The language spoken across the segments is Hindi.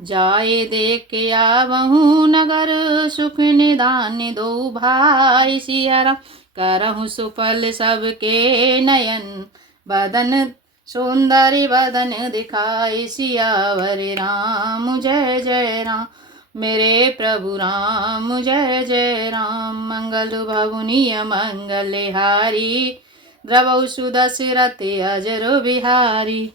जाए देख के आवहूँ नगर, सुख निदान दो भाई। सिया राम करहूँ सुफल सबके नयन, बदन सौंदर्य बदन दिखाई। सियावर राम जय जय राम, मेरे प्रभु राम जय जय राम। मंगल भवनीय मंगल हारी, द्रवौ सुदशरथ अजर बिहारी।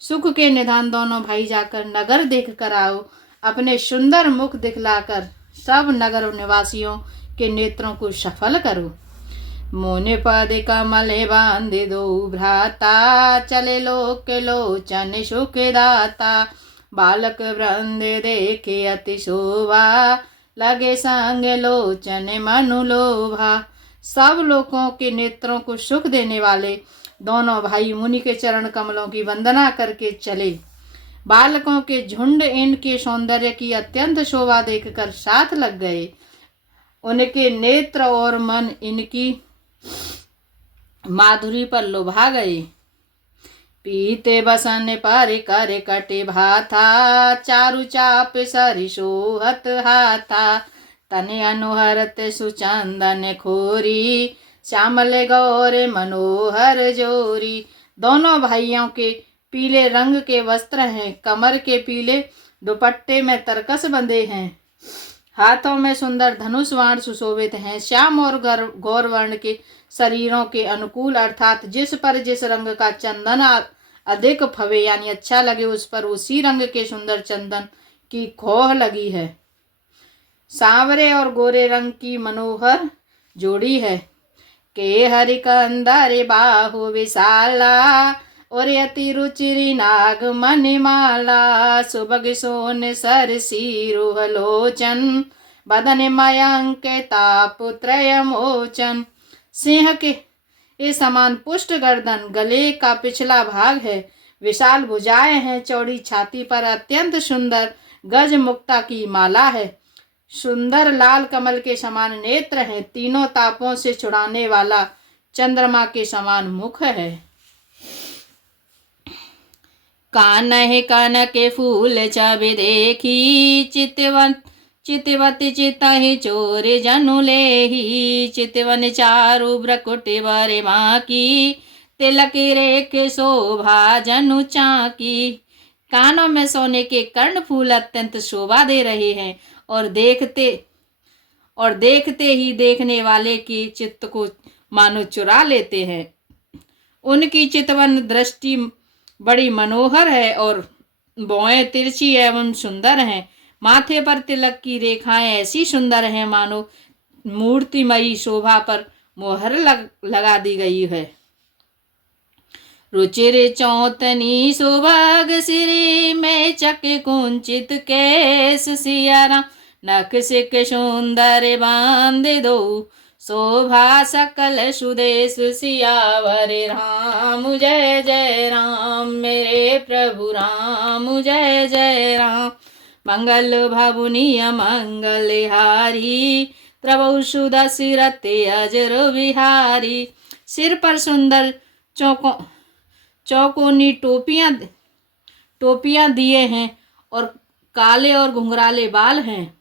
सुख के निधान दोनों भाई जाकर नगर देख कर आओ, अपने सुंदर मुख दिखलाकर सब नगर निवासियों के नेत्रों को सफल करो। मोने पद कमल बांध दो भ्राता, चले लोक के लोचन सुख दाता। बालक वृंद देखे अति शोभा, लगे संग लोचन मनु लोभा। सब लोगों के नेत्रों को सुख देने वाले दोनों भाई मुनि के चरण कमलों की वंदना करके चले। बालकों के झुंड इनके सौंदर्य की अत्यंत शोभा देखकर साथ लग गए। उनके नेत्र और मन इनकी माधुरी पर लुभा गए। पीते बसन पर कर कटे भाथा, चारु चाप सरि सोहत हाथा। तने अनुहरत सुचंदन खोरी, श्यामल गौर मनोहर जोरी। दोनों भाइयों के पीले रंग के वस्त्र हैं, कमर के पीले दुपट्टे में तरकस बंधे हैं, हाथों में सुंदर धनुष बाण सुशोभित हैं। श्याम और गौर वर्ण के शरीरों के अनुकूल अर्थात जिस पर जिस रंग का चंदन अधिक फवे यानी अच्छा लगे, उस पर उसी रंग के सुंदर चंदन की खोह लगी है। सांवरे और गोरे रंग की मनोहर जोड़ी है। के हरिकंदर बाहु विशाला, और अति रुचिरी नाग मणिमाला। सुभग सोन सर सिरुह लोचन, बदन मयंक ताप त्रयमोचन। सिंह के समान पुष्ट गर्दन, गले का पिछला भाग है, विशाल भुजाएं हैं, चौड़ी छाती पर अत्यंत सुंदर गज मुक्ता की माला है। सुंदर लाल कमल के समान नेत्र हैं, तीनों तापों से छुड़ाने वाला चंद्रमा के समान मुख है। कान है कान के फूल छवि देखी, चितवत चितहि चोर जनु लेही। चितवन चारु ब्रकुटि बरे बाकी, तिलक रेख शोभा जनु चाकी। कानों में सोने के कर्ण फूल अत्यंत शोभा दे रहे हैं और देखते ही देखने वाले की चित्त को मानो चुरा लेते हैं। उनकी चितवन दृष्टि बड़ी मनोहर है और भौएं तिरछी एवं सुंदर हैं। माथे पर तिलक की रेखाएं ऐसी सुंदर हैं मानो मूर्तिमयी शोभा पर मोहर लगा दी गई है। रुचिर चौतनी सुभग सिरी में चक कुंचित केस। सिया राम नख सिक सुंदर बांध दो, शोभा सकल सुदेश। सियावर राम जय जय राम, मेरे प्रभु राम जय जय राम। मंगल भवनीय मंगल हारी, प्रभु सुदशरथ अजर बिहारी। सिर पर सुंदर चौकोनी टोपियां दिए हैं और काले और घुंघराले बाल हैं।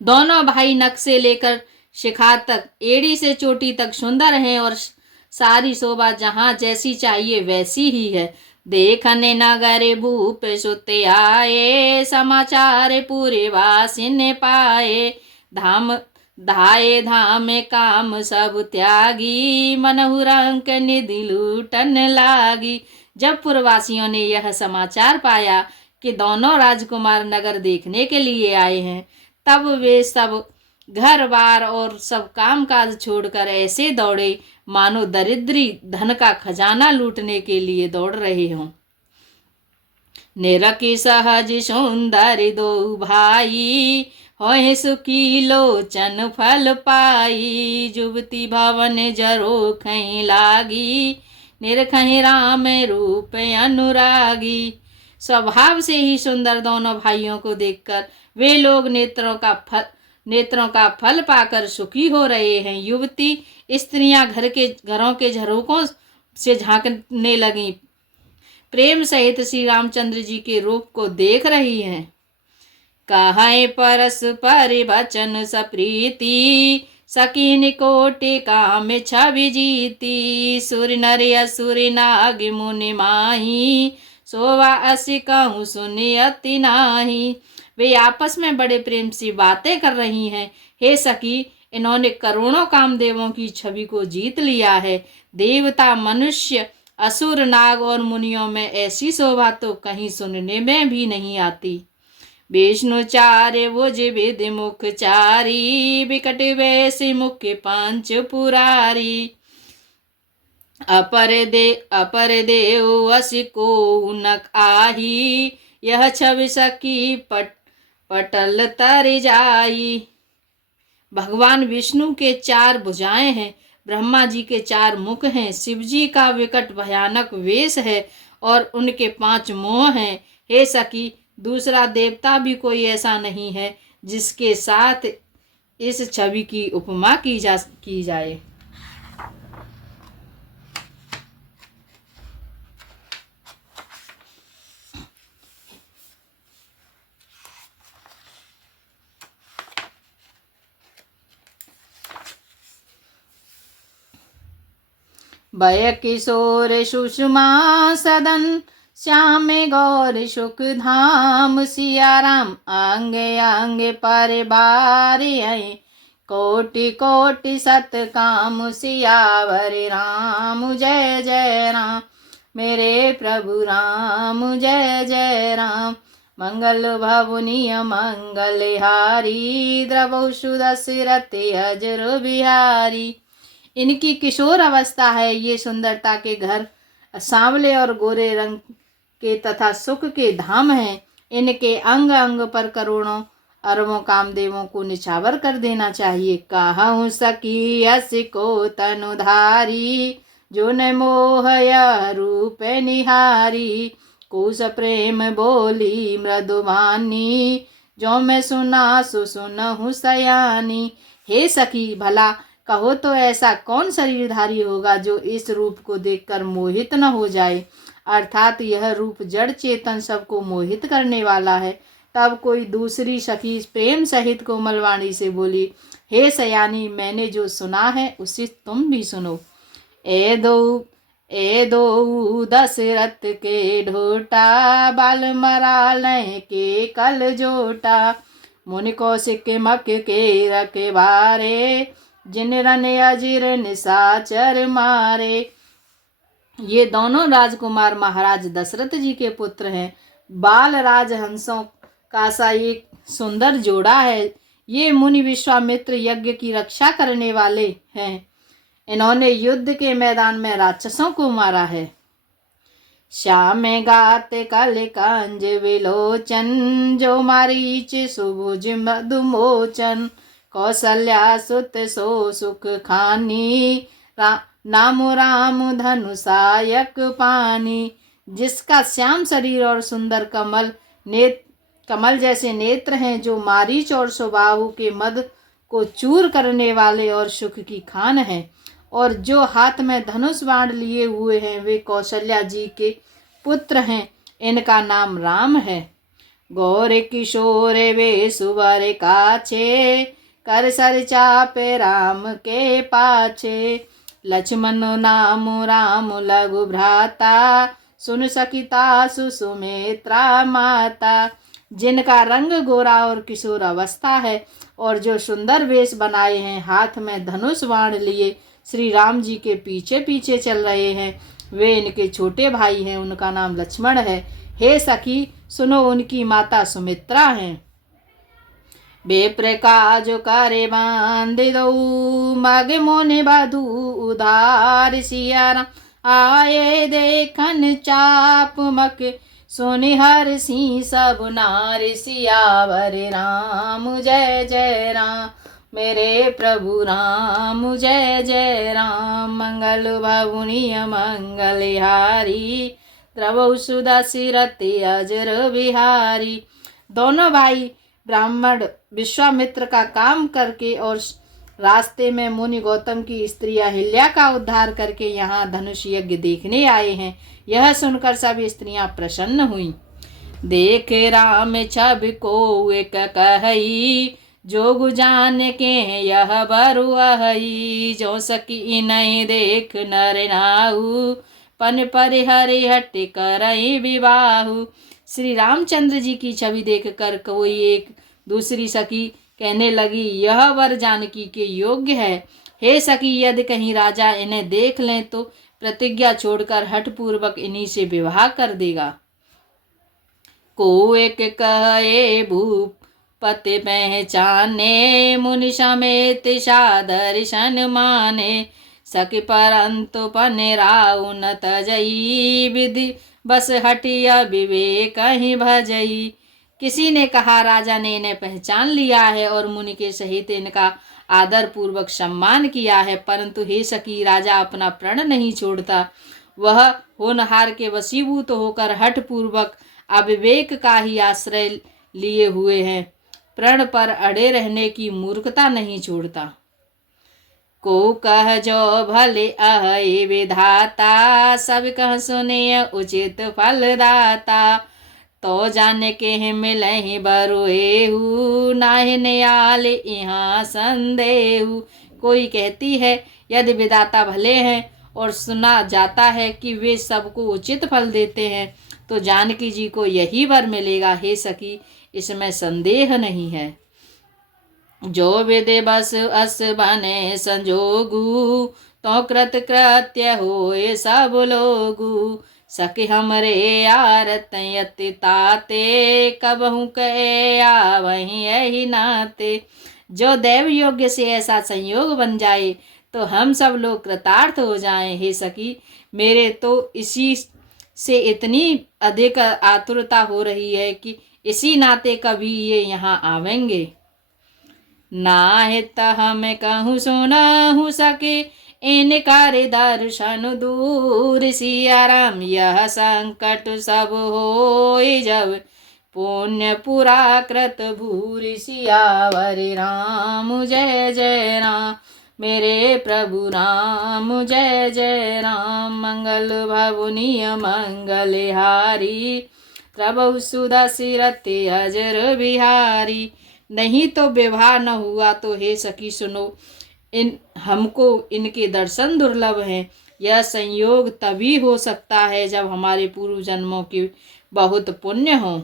दोनों भाई नख से लेकर शिखा तक, एड़ी से चोटी तक सुंदर हैं और सारी शोभा जहाँ जैसी चाहिए वैसी ही है। देखने नगर भूप सुते आए, समाचार पूरे वासिन पाए। धाये धाम काम सब त्यागी, मनहु रंक निधि लूटन लागी। जब पुरवासियों ने यह समाचार पाया कि दोनों राजकुमार नगर देखने के लिए आए हैं, तब वे सब घर बार और सब काम काज छोड़कर ऐसे दौड़े मानो दरिद्री धन का खजाना लूटने के लिए दौड़ रहे हों। निरखी सहज सुंदर दो भाई, होए सुखी लोचन फल पाई। जुबती भवन जरो खई लागी, निरखहि राम रूप अनुरागी। स्वभाव से ही सुंदर दोनों भाइयों को देखकर वे लोग नेत्रों का फल पाकर सुखी हो रहे हैं। युवती स्त्रियां घरों के झरोकों से झांकने लगीं। प्रेम सहित श्री रामचंद्र जी के रूप को देख रही हैं। कहे परस्पर वचन सप्रीति, सकीन कोटि काम छवि जीती। सुर नर असुर नाग मुनि माही, सोवा असी कहूँ सुनि अति नाही। वे आपस में बड़े प्रेम से बातें कर रही हैं। हे सखी, इन्होंने करोड़ों कामदेवों की छवि को जीत लिया है। देवता, मनुष्य, असुर, नाग और मुनियों में ऐसी शोभा तो कहीं सुनने में भी नहीं आती। विष्णु चारे भुज विधि मुख चारी, बिकट वैसी मुख्य पांच पुरारी। अपर देव असी को नक आही, यह छवि सखी पटल तर जाई। भगवान विष्णु के 4 भुजाएं हैं, ब्रह्मा जी के 4 मुख हैं, शिव जी का विकट भयानक वेश है और उनके 5 मुंह हैं। हे सखी, दूसरा देवता भी कोई ऐसा नहीं है जिसके साथ इस छवि की उपमा की जाए। भय किशोर सुषमा सदन, श्याम गौर सुख धाम। सिया राम आंगे आंगे परिवार आई, कोटि कोटि सत काम। सियावर राम जय जय राम, मेरे प्रभु राम जय जय राम। मंगल भवनीय मंगलहारी, द्रवौ सुदशरथ अजर बिहारी। इनकी किशोर अवस्था है। ये सुंदरता के घर, सांवले और गोरे रंग के तथा सुख के धाम हैं। इनके अंग अंग पर करोड़ों अरबों कामदेवों को निछावर कर देना चाहिए। कहूँ सखी यस को तनुधारी, जो न मोहय रूप निहारी। कुश प्रेम बोली मृदुवानी, जो मैं सुना सुनहु सयानी। हे सखी, भला कहो तो ऐसा कौन शरीरधारी होगा जो इस रूप को देखकर मोहित न हो जाए। अर्थात यह रूप जड़ चेतन सबको मोहित करने वाला है। तब कोई दूसरी सखी प्रेम सहित कोमलवाणी से बोली, हे सयानी, मैंने जो सुना है उसे तुम भी सुनो। ए दो दशरथ के ढोटा, बाल मरालय के कल जोटा। मुनि कौशिक मक के रखवारे, जिन रन अजिर निशाचर मारे। ये दोनों राजकुमार महाराज दशरथ जी के पुत्र हैं। बाल राजहंसों का सा एक सुंदर जोड़ा है। ये मुनि विश्वामित्र यज्ञ की रक्षा करने वाले हैं। इन्होंने युद्ध के मैदान में राक्षसों को मारा है। श्याम गात कल कंज विलोचन, जो मारीच सुभुज मधुमोचन। कौशल्या सुत सो सुख खानी, नाम राम धनुषायक पानी। जिसका श्याम शरीर और सुंदर कमल जैसे नेत्र हैं, जो मारीच और सुबाहु के मद को चूर करने वाले और सुख की खान है, और जो हाथ में धनुष बाण लिए हुए हैं, वे कौशल्या जी के पुत्र हैं। इनका नाम राम है। गौर किशोर वे सुवर काछे, कर सर चापे राम के पाछे। लक्ष्मण नाम राम लघु भ्राता, सुन सकिता सुमित्रा माता। जिनका रंग गोरा और किशोर अवस्था है, और जो सुंदर वेश बनाए हैं, हाथ में धनुष बाण लिए श्री राम जी के पीछे पीछे चल रहे हैं, वे इनके छोटे भाई हैं। उनका नाम लक्ष्मण है। हे सखी, सुनो, उनकी माता सुमित्रा हैं। बेप्रकाज करे बांध दो, मग मोने बधु उधार। सिया राम आए देखन चाप मक, सुनि हर सी सब नार। सियावर राम जय जय राम, मेरे प्रभु राम जय जय राम। मंगल भवनीय मंगलहारी, द्रवौ सुदशरथ अजर बिहारी। दोनों भाई ब्राह्मण विश्वामित्र का काम करके और रास्ते में मुनि गौतम की स्त्री अहिल्या का उद्धार करके यहाँ धनुष यज्ञ देखने आए हैं। यह सुनकर सभी स्त्रियां प्रसन्न हुईं। देख राम छब को एक कहई, जोग जान के यह बरु अहई। जो सकी नहीं देख नर नाहु, पन परिहरि हट करई विवाहु। श्री रामचंद्र जी की छवि देखकर कोई एक दूसरी सखी कहने लगी, यह वर जानकी के योग्य है। हे सखी, यदि कहीं राजा इन्हें देख लें तो प्रतिज्ञा छोड़कर हठपूर्वक इन्हीं से विवाह कर देगा। को एक कहे भूपति पहचाने, मुनि समेत सादर्शन माने। सखी परंतु पने राउ न तजई, विधि बस हटिया विवेक ही भजई। किसी ने कहा, राजा ने इन्हें पहचान लिया है और मुनि के सहित इनका आदर पूर्वक सम्मान किया है, परंतु हे सखी, राजा अपना प्रण नहीं छोड़ता। वह होनहार के वशीभूत होकर हठ पूर्वक अविवेक का ही आश्रय लिए हुए हैं, प्रण पर अड़े रहने की मूर्खता नहीं छोड़ता। को कह जो भले अहि विधाता, सब कह सुनिय उचित फल दाता। तो जान के मिलहि बरुएहु, नाहि न्याल यहाँ संदेहु। कोई कहती है, यदि विधाता भले हैं और सुना जाता है कि वे सबको उचित फल देते हैं, तो जानकी जी को यही वर मिलेगा। हे सखी, इसमें संदेह नहीं है। जो विधि बस अस बने संजोगु, तो कृत कृत्य होए सब लोगु। सखी हमरे आरत यति ताते, कबहु कहे आवहीं यही नाते। जो देव योग्य से ऐसा संयोग बन जाए तो हम सब लोग कृतार्थ हो जाएं। हे सखी, मेरे तो इसी से इतनी अधिक आतुरता हो रही है कि इसी नाते कभी ये यहाँ आवेंगे। नाहित हम कहूँ सुनहु सके, इन कार्य दर्शन दूर। सिया राम यह संकट सब होय जब, पुण्य पुरा कृत भूरि। सियावर राम जय जय राम, मेरे प्रभु राम जय जय राम। मंगल भवनीय मंगल हारी, प्रभु सुदशरथि अजर बिहारी। नहीं तो विवाह न हुआ तो हे सखी सुनो, हमको इनके दर्शन दुर्लभ हैं। यह संयोग तभी हो सकता है जब हमारे पूर्व जन्मों के बहुत पुण्य हो।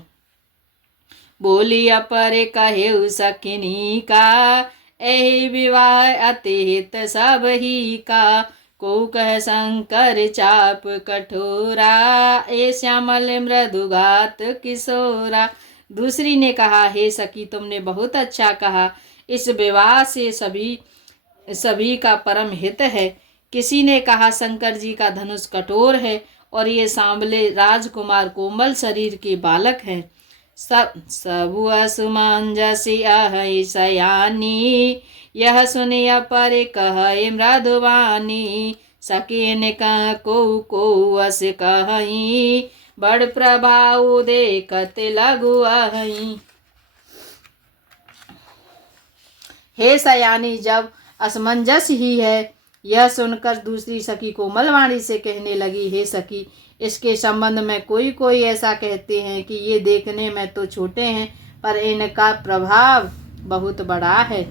बोली अपर कहे सखिनी का, एहि विवाह अति हित सब ही का। को कह शंकर चाप कठोरा, ए श्यामल मृदुघात किशोरा। दूसरी ने कहा, हे सखी, तुमने बहुत अच्छा कहा। इस विवाह से सभी का परम हित है। किसी ने कहा, शंकर जी का धनुष कठोर है और ये सांवले राजकुमार कोमल शरीर के बालक हैं। सबु असुमंजसी अहि सयानी, यह सुनिया पर कहे मृदुवानी। सखी ने कह को अस कहीं, बड़ प्रभाव देखत लघु अहि। हे सयानी, जब असमंजस ही है। यह सुनकर दूसरी सखी कोमलवाणी से कहने लगी, हे सखी, इसके संबंध में कोई ऐसा कहते हैं कि ये देखने में तो छोटे हैं, पर इनका प्रभाव बहुत बड़ा है।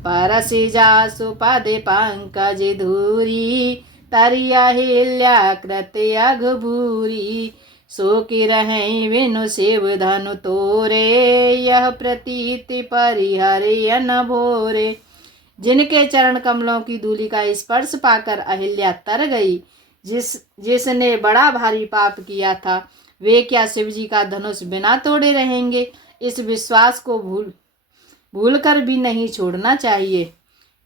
परसि जासु पदे पंकज धूरी, तरिया हिल्या कृत अघभूरी। सो कि रहें विनु शिव धनु तोरे, यह प्रतीति परिहरि न भोरे। जिनके चरण कमलों की धूलि का स्पर्श पाकर अहिल्या तर गई, जिसने बड़ा भारी पाप किया था, वे क्या शिवजी का धनुष बिना तोड़े रहेंगे। इस विश्वास को भूल कर भी नहीं छोड़ना चाहिए।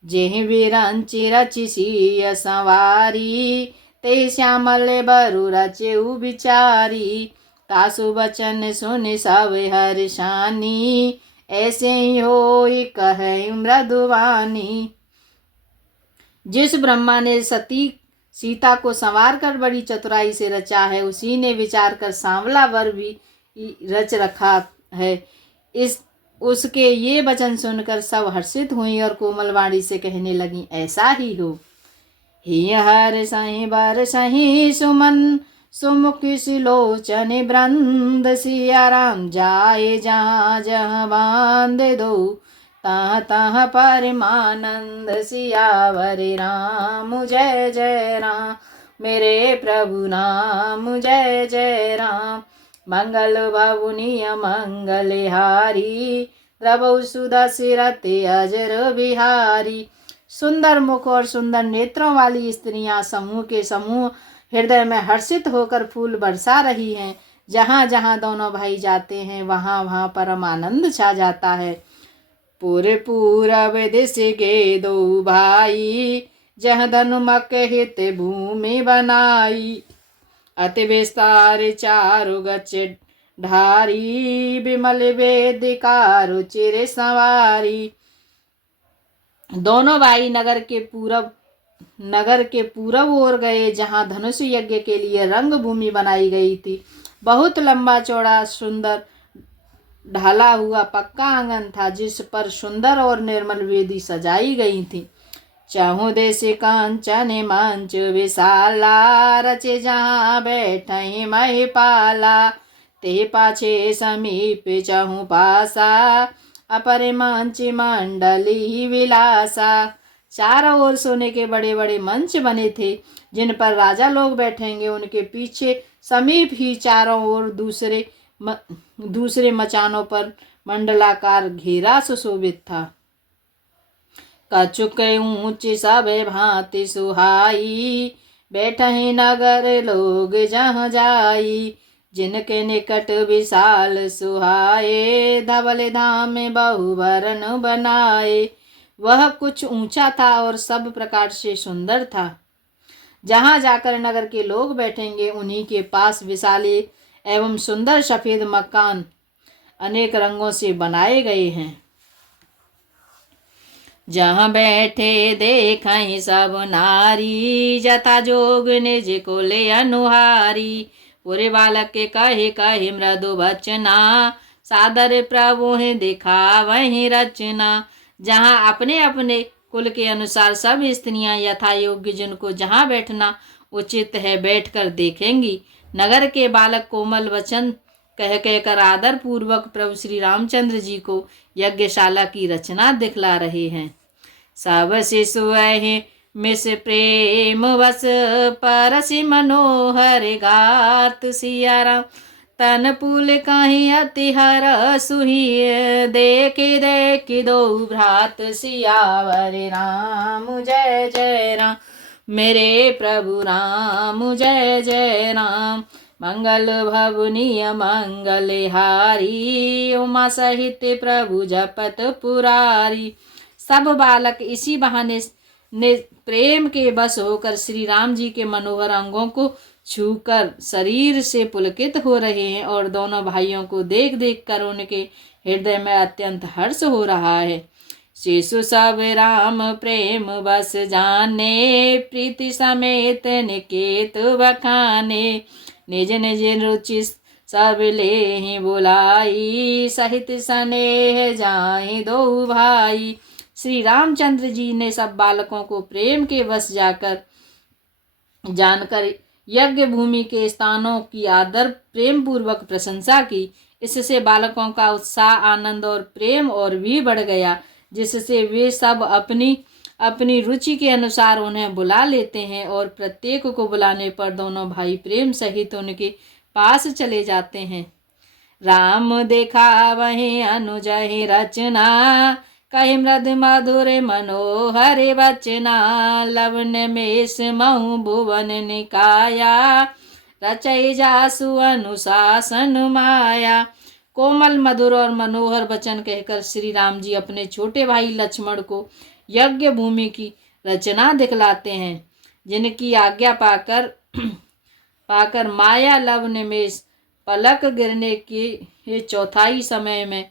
जेहि विरंचि रचि सिय संवारी, ते श्यामल बरु रचेउ बिचारी। तासु बचन सुनि सब हर्षानी, ऐसे ही होई कहे मृदुवानी। जिस ब्रह्मा ने सती सीता को संवार कर बड़ी चतुराई से रचा है, उसी ने विचार कर सांवला वर भी रच रखा है। उसके ये वचन सुनकर सब हर्षित हुई और कोमल वाणी से कहने लगी, ऐसा ही हो। ही हर सही बर सही सुमन सुमुखी सुलोचन वृंद सिया राम जाए जहाँ जहाँ बांध दो तहाँ तहाँ परमानंद सियावर राम जय जय राम मेरे प्रभु राम जय जय राम मंगल भवनीय मंगल हारी द्रवौ सुदशरथे अजर बिहारी। सुंदर मुख और सुंदर नेत्रों वाली स्त्रियां समूह के समूह हृदय में हर्षित होकर फूल बरसा रही हैं। जहाँ जहाँ दोनों भाई जाते हैं वहाँ वहाँ परम आनंद छा जाता है। पूरे पूरब दिश के दो भाई जह धनुमक हित भूमि बनाई अति विस्तार चारु गच ढारी विमल वेदिका रुचिर संवारी। दोनों भाई नगर के पूरब ओर गए जहाँ धनुष यज्ञ के लिए रंग भूमि बनाई गई थी। बहुत लंबा चौड़ा सुंदर ढाला हुआ पक्का आंगन था जिस पर सुंदर और निर्मल वेदी सजाई गई थी। चहु देश कांचन मंच विशाला रचे जहाँ बैठई महिपाला ते पाछे समीप चहु पासा अपर मंच मंडली विलासा। चारों ओर सोने के बड़े बड़े मंच बने थे जिन पर राजा लोग बैठेंगे। उनके पीछे समीप ही चारों ओर दूसरे मचानों पर मंडलाकार घेरा सुशोभित था। कछुक ऊंच सब भांति सुहाई बैठहि नगर लोग जहाँ जाई जिनके निकट विशाल सुहाए धवल धाम बहुवरण बनाए। वह कुछ ऊंचा था और सब प्रकार से सुंदर था। जहाँ जाकर नगर के लोग बैठेंगे उन्हीं के पास विशाले एवं सुंदर सफेद मकान अनेक रंगों से बनाए गए हैं। जहाँ बैठे देखई सब नारी जथा जोग निज को ले अनुहारी पूरे बालक के कहे कहे मृदु बचना सादर प्रभु दिखा वही रचना। जहाँ अपने अपने कुल के अनुसार सब स्त्रियां यथा योग्य जिनको जहाँ बैठना उचित है बैठकर देखेंगी। नगर के बालक कोमल वचन कह कहकर आदर पूर्वक प्रभु श्री रामचंद्र जी को यज्ञशाला की रचना दिखला रहे हैं। सब शिशु मिस प्रेम वस परसि मनोहर गात सिया राम तन पुल कहीं अति हर सुही देखि देखि दो भ्रात सियावर राम जय जय राम मेरे प्रभु राम जय जय राम मंगल भवनीय मंगल हारी उमा सहित प्रभु जपत पुरारी। सब बालक इसी बहाने ने प्रेम के बस होकर श्री राम जी के मनोहर अंगों को छूकर शरीर से पुलकित हो रहे हैं और दोनों भाइयों को देख देख कर उनके हृदय में अत्यंत हर्ष हो रहा है। शिशु सब राम प्रेम बस जाने प्रीति समेत निकेत बखाने निज निज रुचि सब ले ही बुलाई सहित स्नेह जाहि दो भाई। श्री रामचंद्र जी ने सब बालकों को प्रेम के वश जानकर यज्ञ भूमि के स्थानों की आदर प्रेम पूर्वक प्रशंसा की। इससे बालकों का उत्साह आनंद और प्रेम और भी बढ़ गया जिससे वे सब अपनी अपनी रुचि के अनुसार उन्हें बुला लेते हैं और प्रत्येक को बुलाने पर दोनों भाई प्रेम सहित उनके पास चले जाते हैं। राम देखा वही अनुजहि रचना कहि मृद मधुर मनोहर बचना लवण मेष महु भुवन निकाया रचय जासु अनुशासन माया। कोमल मधुर और मनोहर वचन कहकर श्री राम जी अपने छोटे भाई लक्ष्मण को यज्ञ भूमि की रचना दिखलाते हैं जिनकी आज्ञा पाकर माया लवण में पलक गिरने के चौथाई समय में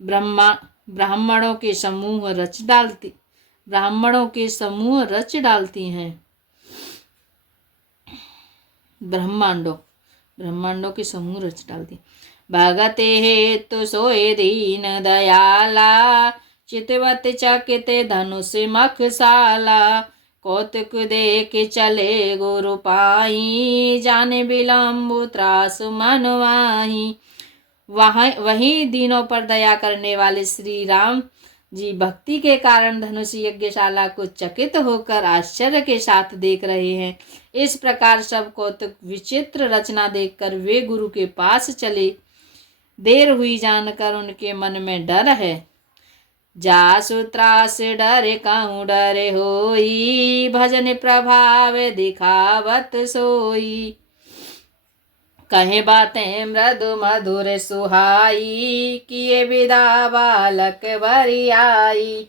ब्राह्मणों के समूह रच डालती हैं। ब्रह्मांडों के समूह रच डालती। भगते हेतु सोए दीन दयाला, चितवत चकित धनुष मखशाला। कौतुक देख चले गुरु पाई, जाने विलम्ब त्रास मन वाही। वही दीनों पर दया करने वाले श्री राम जी भक्ति के कारण धनुष यज्ञशाला को चकित होकर आश्चर्य के साथ देख रहे हैं। इस प्रकार सब कौतुक विचित्र रचना देखकर वे गुरु के पास चले। देर हुई जानकर उनके मन में डर है। जासु त्रास डरे कहूँ डरे होई, भजन प्रभाव दिखावत सोई। कहे बातें मृदु मधुर सुहाई, किए विदा बालक बरियाई।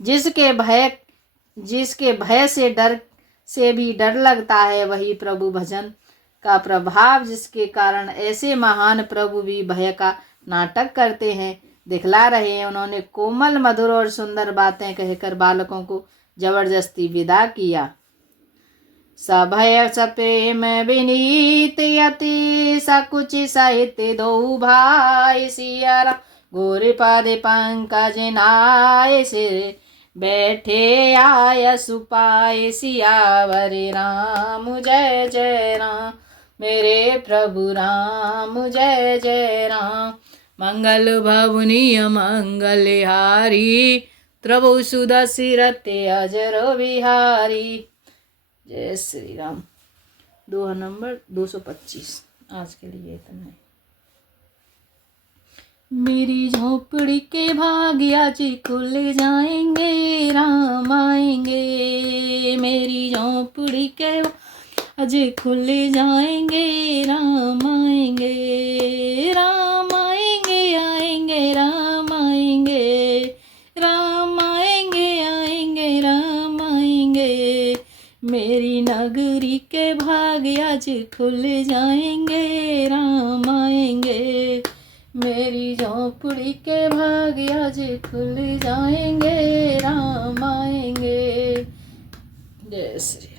जिसके भय से भी डर लगता है, वही प्रभु भजन का प्रभाव जिसके कारण ऐसे महान प्रभु भी भय का नाटक करते हैं, दिखला रहे हैं। उन्होंने कोमल मधुर और सुंदर बातें कहकर बालकों को जबरदस्ती विदा किया। सभय सप्रेम विनीत यति, सकुच सहित दो भाई। सिया राम गोर पद पंकज नाय, सिर बैठे आय सुपाय। सियावर राम जय जय राम, मेरे प्रभु राम जय जय राम। मंगल भवनीय मंगल हारी, प्रभु सुदशिरते अजर बिहारी। जय श्री राम। दोहा नंबर 225। आज के लिए इतना है। मेरी झोपड़ी के भाग्य आज खुल जाएंगे, राम आएंगे। मेरी झोपड़ी के आज खुल जाएंगे, राम आएंगे। राम आएंगे आएंगे राम आएंगे, राम आएंगे आएंगे राम आएंगे। मेरी नगरी के भाग्य आज खुल जाएंगे, राम आएंगे। मेरी झोपड़ी के भाग्य आज खुल जाएंगे, राम आएंगे। जय श्री